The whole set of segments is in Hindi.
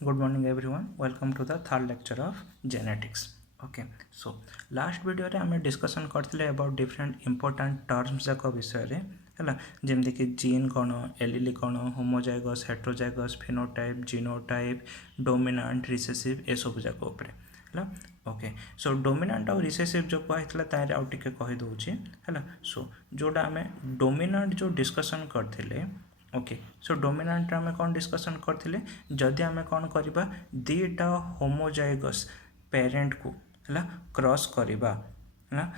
Good morning everyone. Welcome to the third lecture of genetics. Okay, so last video रे आम डिस्कसन करते about different important terms जाक विषय रे है जमती कि जीन कौन एलील कौन homozygous heterozygous phenotype genotype dominant recessive ए सब जाक है ओके सो डोमिनांट और रिसेसिव जो कहला तारे आउ टिके कहि दउची है सो जोटा आम डोमिनांट जो डिस्कसन करथिले ओके सो डोमिनांट आम कौन डिस्कसन करथिले जदि आम कौन करबा दीटा होमोजाइगस पेरेंट को है क्रॉस करबा है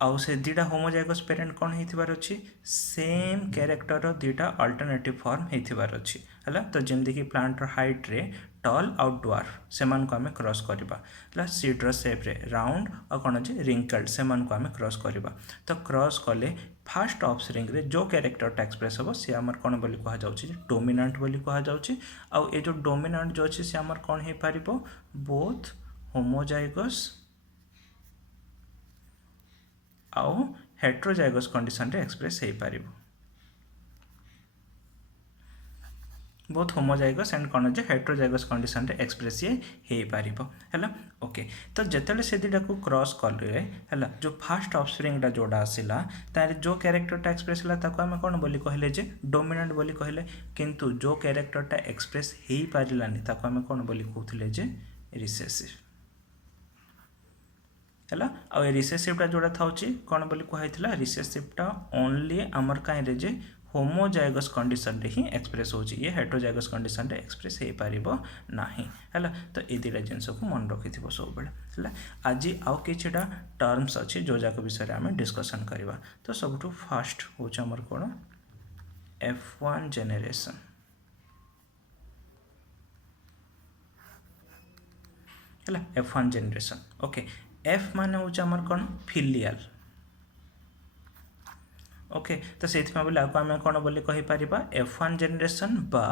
आउ से दीटा होमोजाइगस पेरेंट कौन होइथिबार अछि सेम कैरेक्टर दीटा अल्टरनेटिव फॉर्म होइथिबार अछि है तो जेमति कि प्लांट हाइट रे टॉल आउ ड्वार्फ से मान को आम क्रॉस करबा है सीड्र शेप रे राउंड और कौन अछि रिंकल्ड से मान को आम क्रॉस करबा तो क्रॉस कले फास्ट ऑफस्प्रिंग रे जो कैरेक्टरटा एक्सप्रेस हम सी आमर कौन बोली कह जाउछि डोमिनांट बोली कह जाउछि आउ ए जो डोमिनांट जो अछि से आमर कौन हे पारिबो बोथ होमोजाइगस आउ हेट्रोजाइगस कंडीशन रे एक्सप्रेस हे पारिबो बोथ होमोजाइगस एंड कौन जे हेट्रोजाइगस कंडीशन रे एक्सप्रेस ये हे पारिबो हैला ओके तो जेतेले से दिटा को क्रॉस करले हैला जो फर्स्ट ऑफस्प्रिंग टा जोडा आसिला तारे जो कैरेक्टरटा एक्सप्रेस हला ताको हम कौन बोली कहले जे डोमिनेंट बोली कहले किंतु जो कैरेक्टरटा एक्सप्रेस हे पारिलानी ताको हम कौन बोली कहउथिले जे रिसेसिव हैला आ रिसेसिव टा जोडा थाउची कौन बोली कहैथिला रिसेसिव टा ओनली हमर काई रे जे होमोजाइगस कंडीशन रे ही एक्सप्रेस होची ये हेट्रोजाइगस कंडीशन रे एक्सप्रेस हे पारिबो नाही हैला तो ए दिटा जिंस को मन रखिथिबो सब बेले हैला आज आउ किछटा टर्म्स अछि जो जाक विषय रे हम डिस्कशन करबा तो सबटू फास्ट होच हमर कोन F1 जनरेशन हैला F1 जनरेशन ओके F माने होच हमर कोन फिलियल ओके तो से बोले आपको आम कौन बोली कही पारिबा F1 जनरेशन बा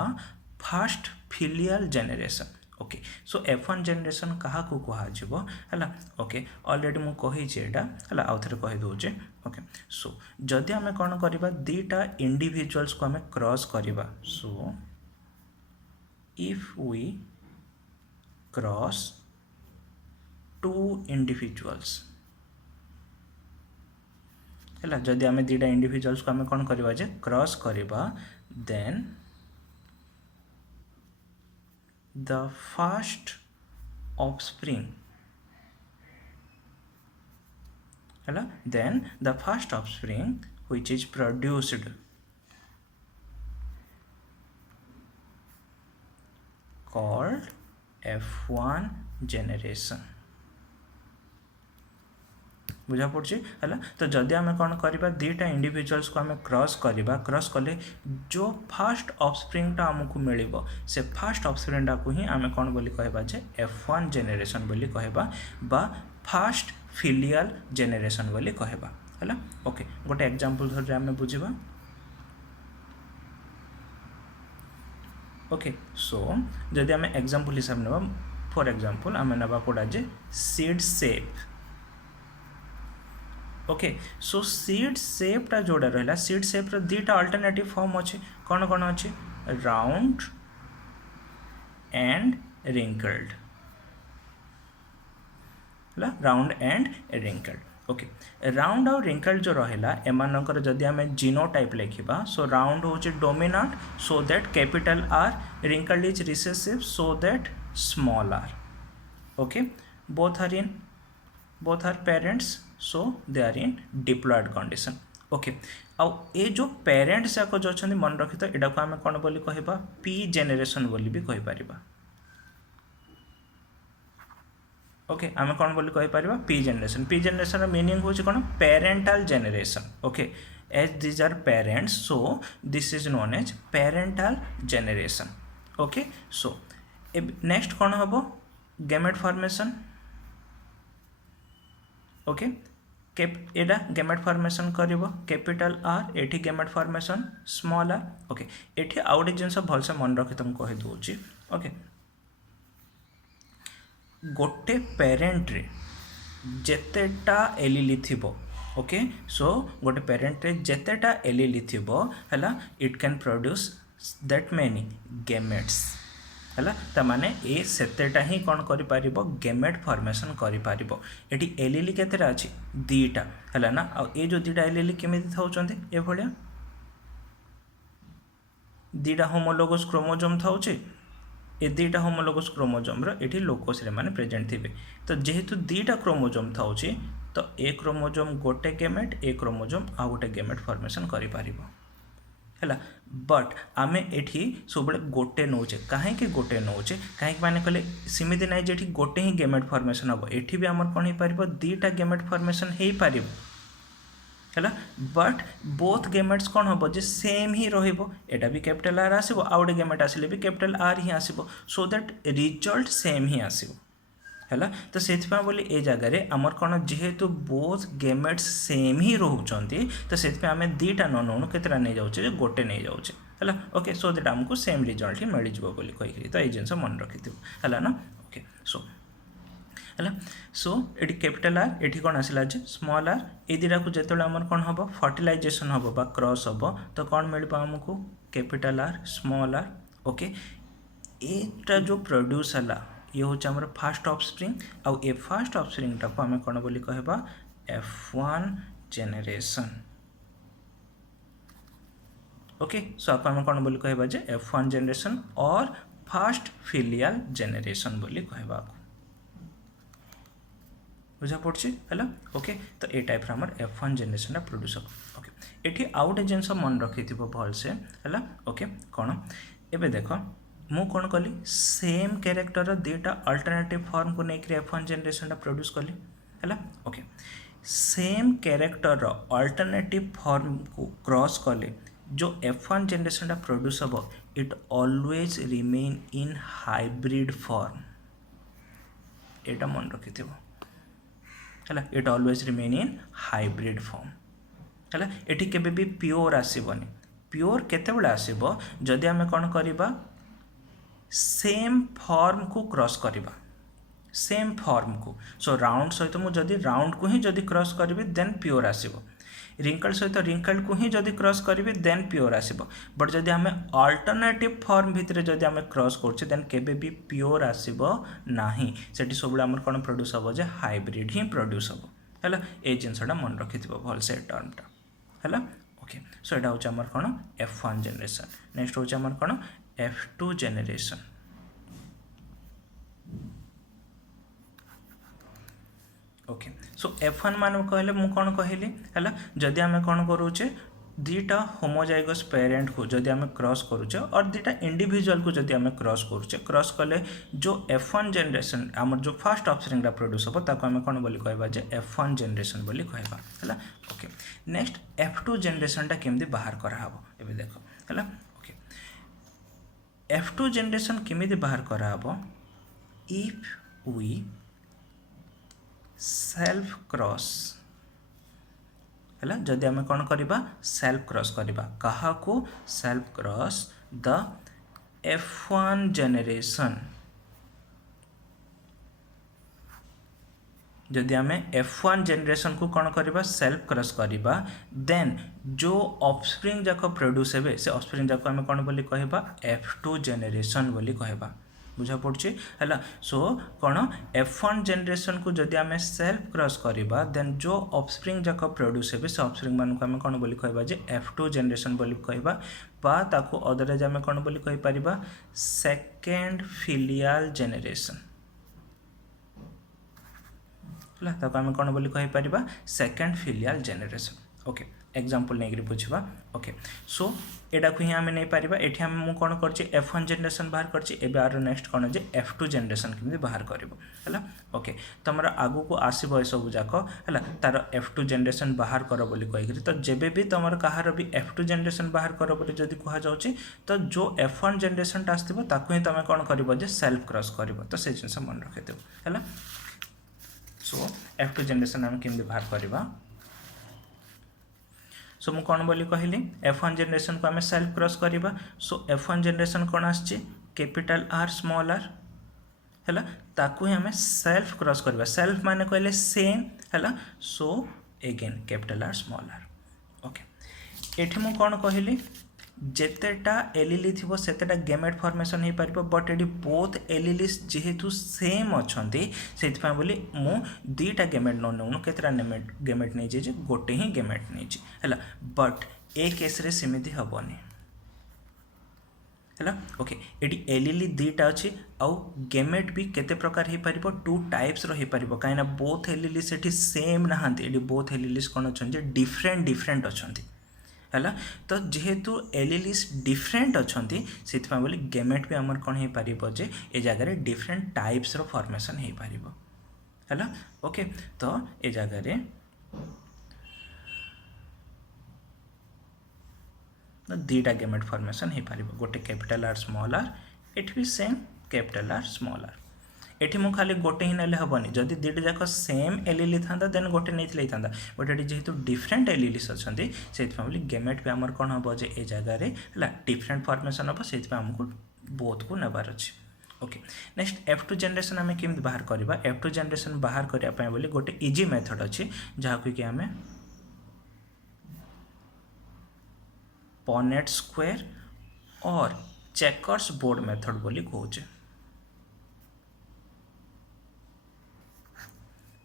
fast filial generation okay so F1 generation कहा को कहा जिवो हला ओके ऑलरेडी मु कहि जे एटा हला आउ थरे कहि दोजे ओके सो जदि आम कौन करबा दीटा इंडिविजुअल्स को आम क्रॉस करबा so if we cross two individuals है जदि आम दीटा इंडिविजुअल्स को आम कौन करवा जे क्रॉस करवा देन द फर्स्ट ऑफस्प्रिंग है then the first offspring which is produced called F1 generation बुझा पड़े है तो जदि आम कौन करवा दीटा इंडिविजुअल्स को आम क्रॉस करवा क्रॉस कले जो फास्ट ऑफस्प्रिंग टा आमको मिल से फास्ट ऑफस्प्रिंग को ही आम कौन बोली कहबा जे F1 जनरेशन बोली कहबा बा फास्ट फिलियल जनरेशन बोली कहबा है ओके गोटे एग्जांपल धर आम बुझा ओके सो जदि आम एग्जांपल हिसाब नेबा फॉर एग्जांपल आम नेबा कोडा जे seed shape okay so seed shape टा जोड़ा रहला सीड शेप रो दीटा अल्टरनेटिव फॉर्म अछि कौन कौन अछि राउंड एंड रिंकल्ड हला round and wrinkled okay round और रिंकल्ड जो रहला एमानकर जदि हमें जीनोटाइप लिखिबा सो राउंड होछि dominant so that capital R wrinkled is recessive so that small R okay both are parents so they are in diploid condition okay आउ ए जो पेरेंट्स जाक जो अच्छा मन रखी तो यहाँ को आम कौन बोली कहबा पी जेनेरेशन बोली भी कहि पारिबा ओके आम कौन बोली कहि पारिबा पी जेनेरेशन रो मीनिंग होछि कोन parental generation okay as these are parents so this is known as parental generation okay so next कौन हबो गैमेट फॉर्मेशन ओके एटा गैमेट फॉर्मेशन करिवो कैपिटल आर एठी gamete formation small R okay एठी आउट जिनस भलसे मन रखि तुम कहि दोछि ओके गोटे पेरेंट रे जेतेटा एलीली थिबो ओके सो गोटे पेरेंट रे जेतेटा एलीली थिबो हला it can produce that many gametes है ताने ए सेतेटा ही कौन कर गेमेट फॉर्मेशन कर एटी एलिली केतेटा अछि दीटा है ना आ ए जो दीटा एलिली केमिति थाउचंती ए भलिया दीटा होमोलोगस क्रोमोजोम थाउचे ए दीटा होमोलोगस क्रोमोजोम रो एटी लोकस रे माने प्रेजेंट थिबे तो जेहेतु दीटा क्रोमोजोम थाउचे तो ए क्रोमोजोम गोटे गेमेट ए क्रोमोजोम आ गोटे गेमेट फॉर्मेशन करि पारिबो है बट आमे एठी सब गोटे नौचे कहीं गोटे नौचे कहीं माने कहले सीमित ना जे गोटे ही गेमेट फॉर्मेशन हम एठी भी आमर कौन हो पार दीटा गेमेट फॉर्मेशन हो पार है बट बोथ गेमेट्स कौन हम जे सेम ही रहा भी कैपिटल आर आसो आ गए गेमेट आसिले भी कैपिटल आर ही आसो सो दैट रिजल्ट सेम ही आसो है तो से बोली ए जगार आमर कौन जेहेतु बोथ गेमेट्स सेम ही रोचे तो से आम दीटा न नौ केतटा नहीं जाऊे गोटे नहीं जाऊे है ओके सो दैट आमको सेम रिजल्ट ही मिल जाए कहीकि तो ये जिन मन रखी है ना ओके सो है सो ये कैपिटल आर ये कौन आसला जे स्मॉल आर ये दुटा को जो आम कौन हम फर्टिलाइजेशन हम बा क्रॉस हम तो कौन मिल आमको capital R small R okay एटा जो प्रोड्यूस है ये हूँ आम फास्ट ऑफस्प्रिंग आउ ए फास्ट ऑफस्प्रिंग टाक आम कौन बोली कहबा F1 जेनेरेशन ओके सो आपको आम कौन बोली कहबा जे F1 जेनेरेशन और फास्ट फिलियल जेनेरेशन बोली कहबा बुझा पड़ी है ओके तो ये टाइप आम F1 जेनेरेशन प्रोड्यूस ओके ये आउ गोटे जिन मन रखी भलसे है ओके कौन एबे देख मु कौन कली सेम कैरेक्टर दीटा अल्टरनेटिव फॉर्म को लेकर F1 जेनेरेशन प्रोड्यूस कली है okay same character alternative form को क्रॉस कले जो F1 जेनेरेशन प्रोड्यूस हम it always remain in hybrid form एटा मन रखी है it always remain in hybrid form है ये केबे भी प्योर आसबनी प्योर केतेबेले आसब जदि आम कौन करवा सेम फॉर्म को क्रॉस करवा सेम फॉर्म को सो राउंड सहित मुझे राउंड को ही जदि क्रॉस करी देन प्योर आसब रिंकल सहित रिंकल को ही जदि क्रॉस करी देन प्योर आसब बट जदि आम अल्टरनेटिव फॉर्म भितर जदि आम क्रॉस करछे देन केबे भी प्योर आसब नाही सेठी सब आम कौन प्रोड्यूस हम जे हाइब्रिड ही प्रोड्यूस हम है ये जिनसा मन रखि भल से टर्मटा है ओके सो यहाँ हूँ आम कौन F1 जेनेरेशन नेक्स्ट हूँ आम कौन F2 जेनेरेशन ओके सो F1 मान कहले मु कौन कहली है जदि आम कौन करुचे दीटा होमोजाइगस पेरेंट को जदि आम क्रॉस करुचे और दीटा इंडिविजुअल को जदि आम क्रॉस करुचे क्रॉस कले जो F1 जेनेरेशन आम जो फास्ट ऑफस्प्रिंग प्रोड्यूस हम ताको आम कौन बोली कहबा जे F1 जेनेरेशन बोली कहबा है ओके नेक्स्ट F2 जेनेरेशन टा केमदी बाहर करा हबो एबे देखो है ओके F2 जेनेरेशन केमदी बाहर करा हबो इफ वी सेल्फ क्रॉस है जदि आम कौन करवा सेल्फ क्रॉस करवा कहा को self cross the F1 generation जदि आम F1 जेनेरेशन को कौन करवा सेल्फ क्रॉस करवा देन जो ऑफस्प्रिंग जाक प्रोड्यूस हे से ऑफस्प्रिंग जाक आम कौन बोली कहबा F2 जेनेरेशन बोली कहबा बुझा पड़ी है सो कौन F1 जेनेरेशन को जदि आम सेल्फ क्रॉस करवा देन जो ऑफस्प्रिंग जाक प्रोड्यूस हे से ऑफस्प्रिंग मान को आम कौन बोली कहबा जे F2 जेनेरेशन बोली कहबा बा ताको अदरवाइज आम कौन बोली कहि परिबा सेकेंड फिलियल जेनेरेशन है ताको आम कौन बोली कहि परिबा second filial generation okay example नहीं बुझा ओके सो एटा को ही आम नहीं पारिबा एठी हम मु कौन करछि F1 जेनेरेशन बाहर करछि एबे आरो नेक्स्ट कौन जे F2 जेनेरेशन केमि बाहर करबो हैला ओके तमरा आगु को आसीबो ए सब जाको हैला तार F2 जेनेरेशन बाहर करो बोली कहि तो जेबे भी तमर कहार भी F2 जेनेरेशन बाहर करो बोली जदी कहा जाउछि तो जो F1 जेनेरेशन ता आस्तिबो ताको ही तमे कौन करबो जे सेल्फ क्रॉस करबो तो से जिंस मन रखे देबो हैला सो F2 जेनेरेशन हम केमि बाहर करबा सो मु कौन बोली कहली F1 जेनेरेशन को आम सेल्फ क्रॉस करवा सो F1 जेनेरेशन कौन आछि कैपिटल आर स्मॉल आर है ताकू ही आम सेल्फ क्रॉस करवा सेल्फ माने कहले सेम है so again capital R small R okay एठी मु कौन कहली जेतेटा एलिली थी सेतेटा गेमेट फॉर्मेशन हो पार बट ये बोथ एलिलीस जेहेतु सेम अच्छा से बोली मु दुईटा गेमेट न नौनु केतटा गेमेट नहीं जाइए गोटे ही गेमेट नहीं है बट ए केस रे सेमिति हेनी है ओके ये एलिली दुईटा अच्छी आउ गेमेट भी केते प्रकार हो पार टू टाइप्स हो पार कहीं बोथ एलिलीस ये सेम नहांती बोथ एलिलीस कौन अच्छा डिफरेंट डिफरेंट अच्छा है तो जेहेतु एलिलीस डिफरेंट अच्छा से बोली गेमेट भी आमर कौन हो पार जे ए जगह डिफरेंट टाइप्स रो फॉर्मेशन हो पार है ओके तो ए जगह दुईटा गेमेट फॉर्मेशन हो पार गोटे कैपिटल आर स्मॉल आर एटी भी same capital R small R एटी मु खाली गोटे ही ना हेनी जदि दुईटा जाक सेम एलिली था देन गोटे नहीं था बट ये जेहेतु डिफरेंट एलिलीस अच्छा से बोली गेमेट भी आमर कौन हम जे ए जगह है डिफरेंट फॉर्मेशन हम से आमको बोथ को नेबार अच्छे ओके नेक्स्ट F2 जनरेशन आम केमी बाहर करवा F2 जनरेशन बाहर करने बोली गोटे इजी मेथड अच्छी जहाँ कि आम पनेट स्क्वायर और चेकर्स बोर्ड मेथड बोली कहे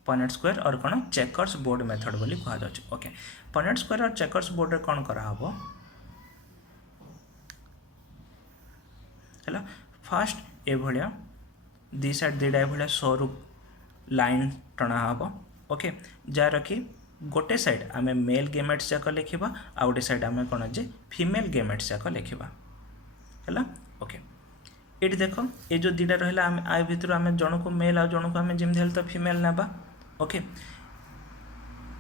पनेट स्क्वायर और कौन चेकर्स बोर्ड मेथड बोली कह ओके पनेट स्क्वायर और चेकर्स बोर्ड रे कौन करा हबो है फास्ट ए भाया दी साइड दुईटा भाया सरू लाइन टणा हम ओके जार कि गोटे साइड आम मेल गेमेट्स जाक लिखा आ गोटे साइड आम कौन जे फीमेल गेमेट्स जाक लिखा है ओके ये देख ये जो दुईटा रहा आ भितर आम जन को मेल आ जन को आम जमी तो फीमेल ना ओके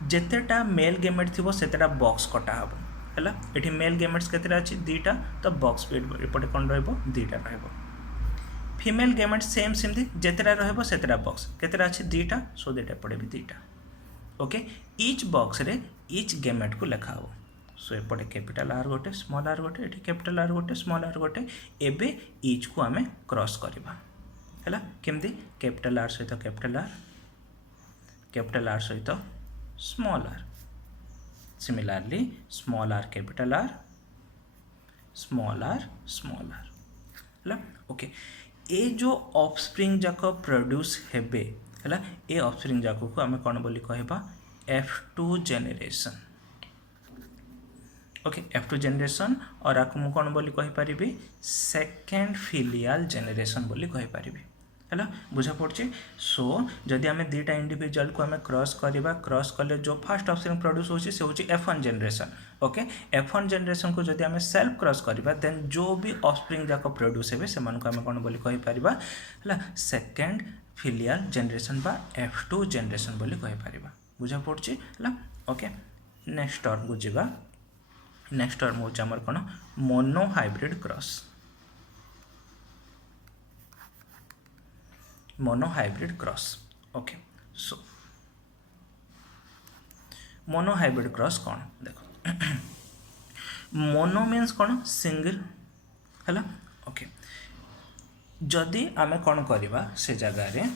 जितेटा मेल गेमेट थी सेतेटा बॉक्स कटा हम है ये मेल गेमेट्स केतेटा अच्छी दुईटा तो बॉक्स एपटे कौन रुईटा फीमेल गेमेट सेम सेमती जितेटा रेतेटा बॉक्स केतेटा अच्छी दुईटा सो दुईटा एपटे भी दुईटा ओके ईच बॉक्स रे ईच गेमेट को लिखा हो सो एपटे कैपिटल आर गोटे स्मॉल आर गोटे ये कैपिटल आर गोटे स्मॉल आर गोटे एबे ईच को आम क्रॉस करवा है केमती कैपिटल आर सहित कैपिटल आर सहित small R similarly small R capital R small R है ओके ये जो ऑफस्प्रिंग जाक प्रोड्यूस हेबे है ये ऑफस्प्रिंग जाक को आम कौन बोली कहबा F2 generation okay F2 generation और आपको मुझे कौन बोली कहि परिबी सेकेंड फिलियल जनरेशन बोली कहि परिबी है बुझा पड़े सो जदि आम दुईटा इंडिविजुअल को आम क्रॉस करवा क्रॉस कले जो फास्ट ऑफस्प्रिंग प्रोड्यूस होची से होची F1 generation okay F1 generation को जदि आम सेल्फ क्रॉस करवा देन जो भी ऑफस्प्रिंग जाक प्रोड्यूस हेबे से मानको आम कौन बोली कहि परिबा है सेकेंड फिलियल जनरेशन बा F2 जनरेशन बोली कहि परिबा बुझा पड़े है ओके नेक्स्ट टर्म को जीवा नेक्स्ट टर्म हो आमर कौन mono hybrid cross monohybrid cross okay so mono hybrid cross कौन देखो मोनो मीन्स कौन सिंगल है ओके जदि आम कौन करवा से जगह रे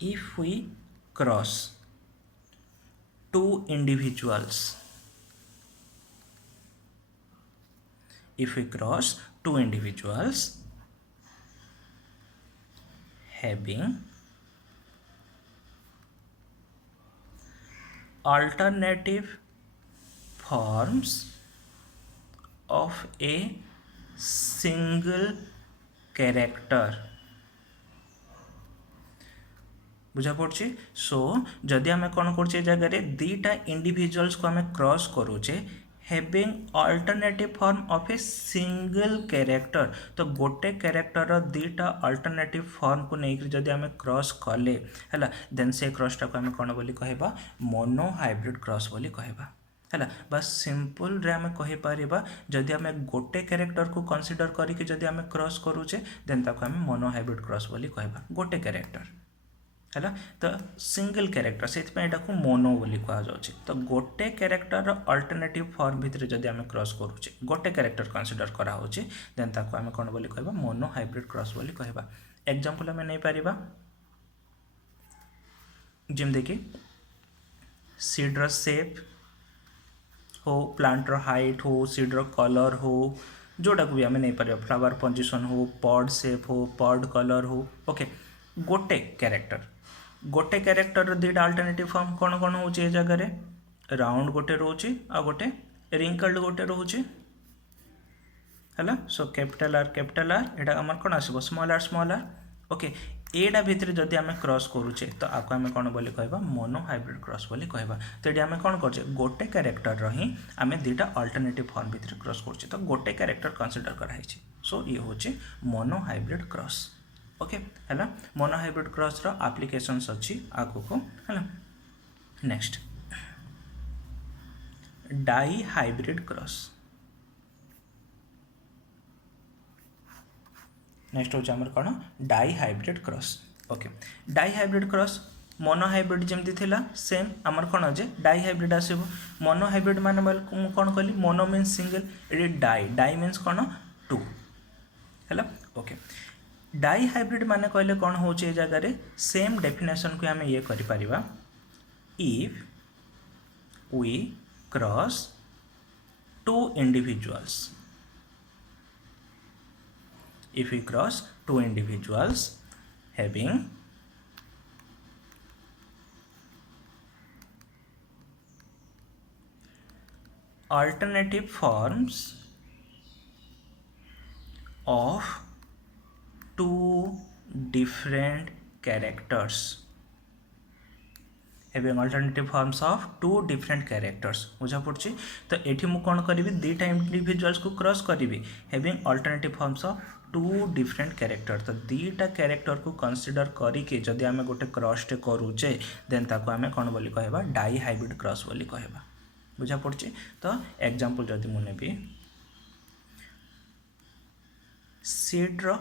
if we cross two individuals having alternative forms of a single character बुझा पड़े सो जदि आम कौन कर जगह दुईटा इंडिविजुअल्स को आम क्रॉस करुचे having alternative form of a single character तो गोटे कैरेक्टर दुईटा अल्टरनेटिव फॉर्म को लेकर जदि आम क्रॉस कले है देन से क्रॉसटा को आम कौन बोली कहबा मोनो हाइब्रिड क्रॉस बोली कहबा है बस सिंपल रे आम कहीपर जदि आम गोटे कैरेक्टर को कंसीडर करके जदि आम क्रॉस करुचे देन ताको आम मोनो हाइब्रिड क्रॉस बोली कहबा गोटे कैरेक्टर है तो सिंगल कैरेक्टर से मोनो बोली कहुच्छे तो गोटे कैरेक्टर अल्टरनेटिव फॉर्म भितर जदि आम क्रॉस करुचे गोटे कैरेक्टर कंसीडर कराऊे देन ताको आम कौन बोली कहबा मोनो हाइब्रिड क्रॉस बोली कहबा एग्जांपल आम नहीं पारिबा जेम देखि सीड्र शेप हो प्लांटर हाइट हो सीड्र कलर हो जोटा को भी आम नहीं पार फ्लावर पोजिशन हो पड सेप हो पड कलर हो ओके गोटे क्यारेक्टर दुईटा अल्टरनेटिव फॉर्म कौन कौन हो जगह राउंड गोटे रोचे आ गोटे रिंकल्ड गोटे रोचे है सो कैपिटल आर यहाँ आम कौन आसो स्मॉल आर ओके एटा भितर जदि आम क्रॉस करुचे तो आपको आम कौन बोली कहबा मोनो हाइब्रिड क्रॉस बोली कहबा तो ये आम कौन करछे गोटे क्यारेक्टर ही आम दुईटा अल्टरनेटिव फॉर्म भितर क्रॉस करछे तो गोटे क्यारेक्टर कंसीडर कराई सो ये होचे मोनो हाइब्रिड क्रॉस ओके है मोनो हाइब्रिड क्रॉस रो एप्लिकेशंस अच्छी आगो को है next dihybrid cross next हूँ आमर कौन dihybrid cross okay dihybrid cross monohybrid जमती थिला सेम आमर कौन अच्छे डाई हाइब्रिड आसो मोनो हाइब्रिड मान कौन कहली मोनो मीन्स सिंगल ये डाई मीन्स कौन टू है ओके डाई हाइब्रिड मान कहले कौन हो जगह सेम डेफिनेशन को आम ये करिपरिबा if we cross two individuals if we cross two individuals having alternative forms of two different characters having alternative forms of two different characters बुझा पड़ी तो ये मुझे कौन करी दुईटा इंडिविजुअल्स को क्रॉस करी having alternative forms of two different character तो दुईटा कैरेक्टर को कंसीडर करके जदि आम गोटे क्रॉसटे करुचे देन ताको आम कौन बोली कहबा डाई हाइब्रिड क्रॉस बोली कहबा बुझा पड़ी तो एग्जांपल जदि मु नेबी सीड रो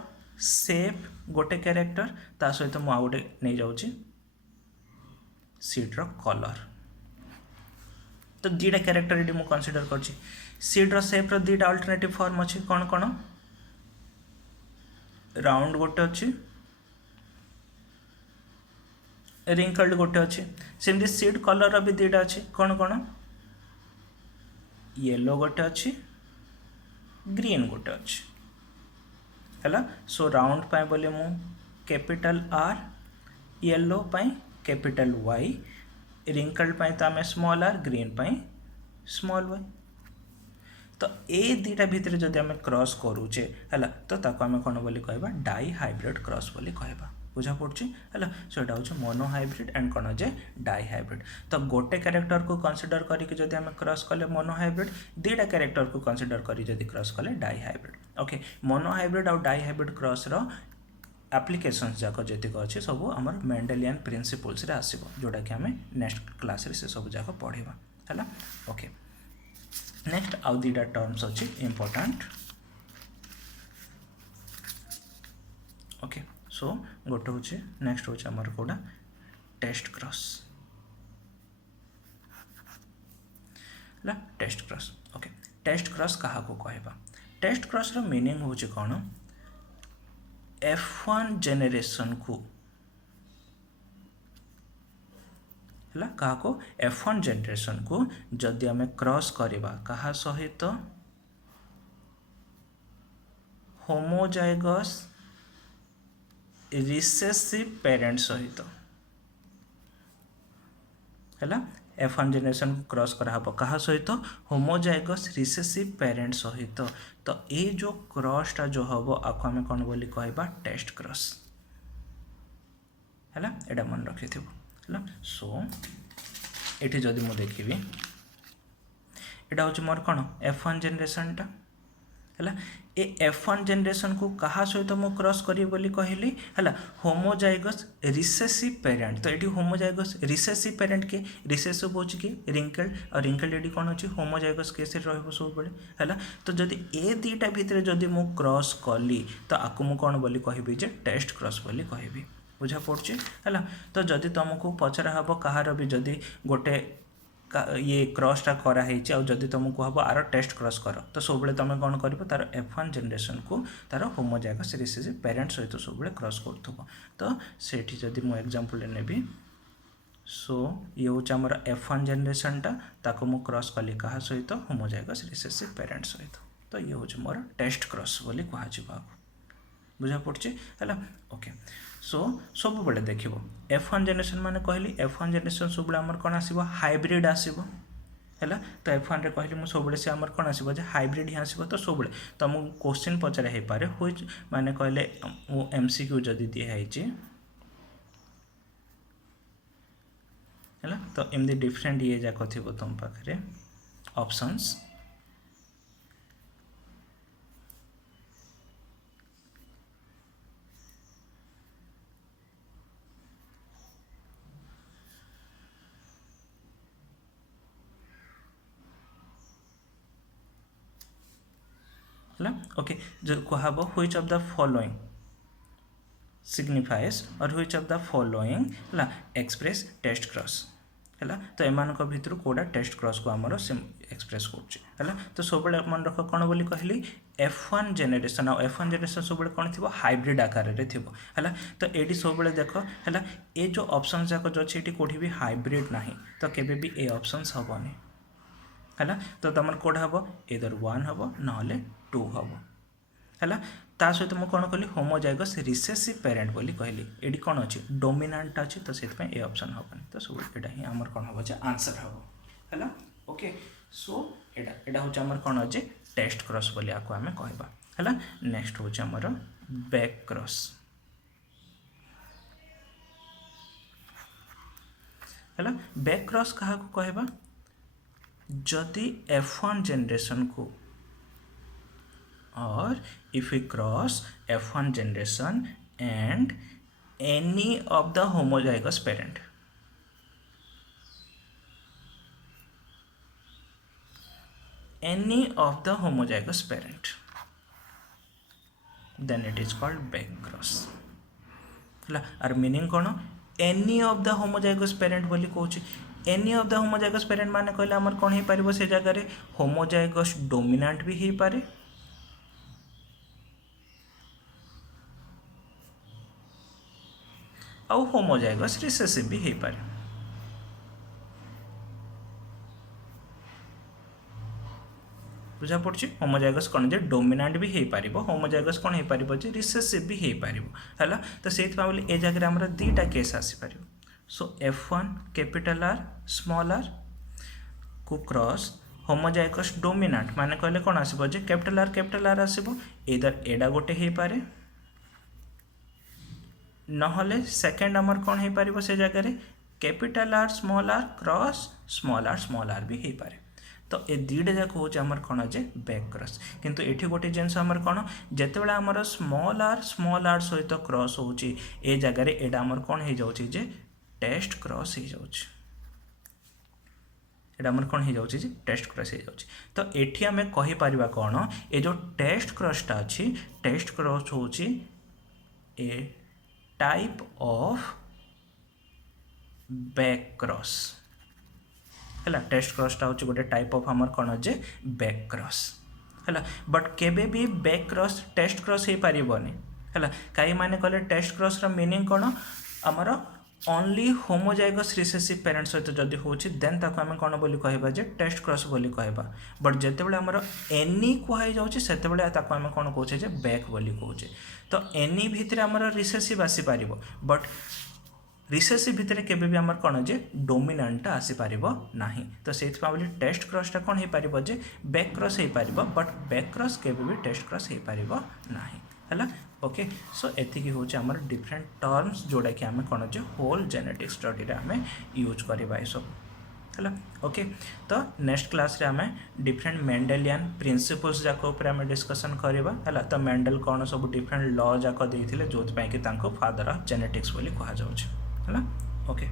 शेप गोटे कैरेक्टर ता सहित मु आ गोटे नहीं जाउची सीड रो कलर तो दुईटा कैरेक्टर ये मुझे कंसीडर करछि सीड रो शेप रो दुईटा अल्टरनेटिव फॉर्म अछि कौन कौन राउंड गोटे अच्छी रिंकल्ड गोटे अच्छी सेमती सीड कलर भी दुईटा अच्छी कौन कौन येलो गोटे अच्छी ग्रीन गोटे अच्छी है सो राउंड पाए बोले मु capital R yellow pea capital Y wrinkled pea तो आम small R green pea small Y तो ए दुईटा भितर जब आम क्रॉस करुचे है तो ताको आम कौन बोली कहबा डाई हाइब्रिड क्रॉस बोली कहबा बुझा पड़ी है सो यहाँ हूँ मोनो हाइब्रिड एंड कौन जे डाई हाइब्रिड तो गोटे कैरेक्टर को कंसीडर करके जब आम क्रॉस कले मोनो हाइब्रिड दुईटा कैरेक्टर को कंसीडर करी जब क्रॉस कले dihybrid okay monohybrid और डाई हाइब्रिड क्रॉस रो एप्लिकेशंस जाक जीक अच्छे सब आम मेंडेलियन प्रिंसिपल्स रे आसीबो जोटा कि आम नेक्स्ट क्लास रे से सब जाक पढ़ा है ओके नेक्स्ट आउ दुईटा टर्म्स अच्छी इम्पोर्टाट ओके सो गोटे हूँ नेक्स्ट हूँ आमर कौटा टेस्ट क्रॉस है test cross okay test cross क्या कहबा टेस्ट क्रॉस रो मीनिंग हूँ कौन F1 जेनेरेशन को है क्या F1 जेनेरेशन को जदि आम क्रॉस करवा कहा सहित होमोजाइगस रिसेसिव पेरेंट सहित है F1 जेनेरेशन को क्रॉस कराहब कहा सहित होमोजाइगस रिसेसिव पेरेंट सहित तो ये जो क्रॉसटा जो हम आपको आम कौन बोली कहबा टेस्ट क्रॉस है यहाँ मन रखि थो है सो ये जदि मुझे देखी यहाँ हूँ मोर कौन F1 जेनेरेशनटा है ए F1 जेनेरेशन को कहा सहित मु क्रॉस करी बोली कहली है होमोजाइगस रिसेसिव पेरेंट तो ये होमोजाइगस रिसेसिव पेरेंट के रिसेसिव हो कि रिंकल्ड और रिंकल्ड ये कौन अच्छी होमोजाइगस केस सब बड़े है तो जदि ए दुईटा भितर जदि मु क्रॉस कली तो आपको मुझे कौन बोली कहबी जे टेस्ट क्रॉस बोली कहबी बुझा पड़ी है तो जदि तुमको पचरा हम कहार भी जदि गोटे ये क्रॉसटा कराई जदि तुमको हम आर टेस्ट क्रॉस कर तो सब तुम कौन कर तार F1 जेनेरेशन को तार होमोजाइगस रिसेसिव पेरेंट सहित सब क्रॉस कर तो से जदि मु एग्जांपल नेबी सो ये हूँ आमर F1 जेनेरेशनटा ताको मु क्रॉस कली कहा सहित होमोजाइगस रिसेसिव पेरेंट सहित तो ये हूँ मोर टेस्ट क्रॉस बोली कह बुझा पड़े है ओके सो सब बेले देख F1 जेनेरेशन माने कहली F1 जेनेरेशन सब आमर कौन आसो हाइब्रिड आसो है तो F1 रे कहली सब से आमर कौन आसो हाइब्रिड ही आसो तो सब तुमको क्वेश्चन पचारे हो पारे व्हिच माने कहले MCQ जदि दिखाई है तो एमती डिफरेंट ये जाक थी तुम पाखे ऑप्शंस है ओके जो कहब which of the following signifies और व्हिच ऑफ द फॉलोइंग है एक्सप्रेस टेस्ट क्रॉस है तो एमान भितर कौटा टेस्ट क्रॉस को आमर एक्सप्रेस कर तो सब मन रख कौन बोली कहली F1 जेनेरेशन आ F1 जेनेरेशन सब कौन थी हाइब्रिड आकार में थी है तो ये सब देख है ये जो ऑप्शन जाक जो अच्छे ये कौटी भी हाइब्रिड ना तो केबे भी ए ऑप्शन हेनी है तो तुम कौटा हम इधर 1 हम ना 2 हम है ता सहित मुझे कौन कहली होमोजाइगस रिसेसिव पेरेंट बोली कहली ये कौन अच्छी डोमिनांट अच्छी तो से ए ऑप्शन हेनी तो सब यहाँ ही आमर कौन हम आंसर हम है ओके सो यहाँ हूँ आमर कौन अच्छे टेस्ट क्रॉस बोली आपको आम कहवा है नेक्स्ट हूँ आमर बैक क्रॉस है बैक क्रॉस क्या कहवा जदि F1 जेनेरेशन को और if we cross F1 generation and any of the homozygous parent then it is called back cross है आर मीनिंग कौन any of the homozygous parent बोली कहूँ any of the homozygous parent माने कहले आमर कौन हो पारिबो से जगह होमोजाइगस डोमिनांट भी हो पारे आउ होमोजाइगस रिसेसिव भी हो पारे बुझा पड़े होमोजाइगस कौन जे डोमिनांट भी हो पार होमोजाइगस कौन हो पार रिसेसिव भी हो पार है तो से ए जगह आमर दीटा केस आसीपर सो F1 capital R small r को क्रॉस होमोजाइगस डोमिनांट माने कहले कौन आसो जे कैपिटल R आसो इधर एडा गोटे हो पारे नहले सेकेंड आमर कौन हो पार से जगह capital R cross small r भी हो पारे तो ये दुईटा जाक हूँ आमर कौन जे बैक क्रॉस किंतु एठी गोटे जिनस आमर कौन जितेबाला आमर स्मॉल r सहित क्रॉस होची ए जगह एडा आमर कौन हो जाउची जे टेस्ट क्रॉस हो जाउची एडा आमर कौन हो जाउची जे टेस्ट क्रॉस हो जाउची तो एठी आमे कहि परिबा कौन ए जो टेस्ट क्रॉसटा अछि टेस्ट क्रॉस होची ए टाइप ऑफ बैक क्रॉस है टेस्ट क्रॉसटा हूँ गोटे टाइप ऑफ आमर कौन जे बैक क्रॉस है बट केबे भी बैक क्रॉस टेस्ट क्रॉस हो पारिबनी है कहीं माने कहले टेस्ट क्रॉस रा मीनिंग कौन आमर ओनली होमोजाइगस रिसेसिव पेरेंट सहित जदि होची देन ताको आमे कौन बोली कहबा जे टेस्ट क्रॉस बोली कहबा बट जेतेबेले आमर एनी कहै जाउची सेतेबेले ताको आमे कौन कहूचे जे बैक बोली कहूचे तो एनी भितर आमर रिसेसिव आसी पारिबो बट रिसेसिव भितर केबे भी आमर कौन जे डोमिनांटा आसी पारिबो नाही तो सेथपा बोली टेस्ट क्रॉसटा कौन हो पारिबो जे बैक क्रॉस हो पारिबो बट बैक क्रॉस केबे भी टेस्ट क्रॉस हो पारिबो नाही है ओके सो एतिकी हूँ आमर डिफरेंट टर्म्स जोड़ा कि आम कौन जे होल जेनेटिक्स स्टडी रे आम यूज करवा सब है ओके तो नेक्स्ट क्लास रे आम डिफरेंट मेंडेलियन प्रिंसिपल्स जाक आम डिस्कसन करवा है तो मेंडेल कौन सब डिफरेंट लॉ जाक देते जो कि फादर ऑफ जेनेटिक्स बोली कह जाए है ओके।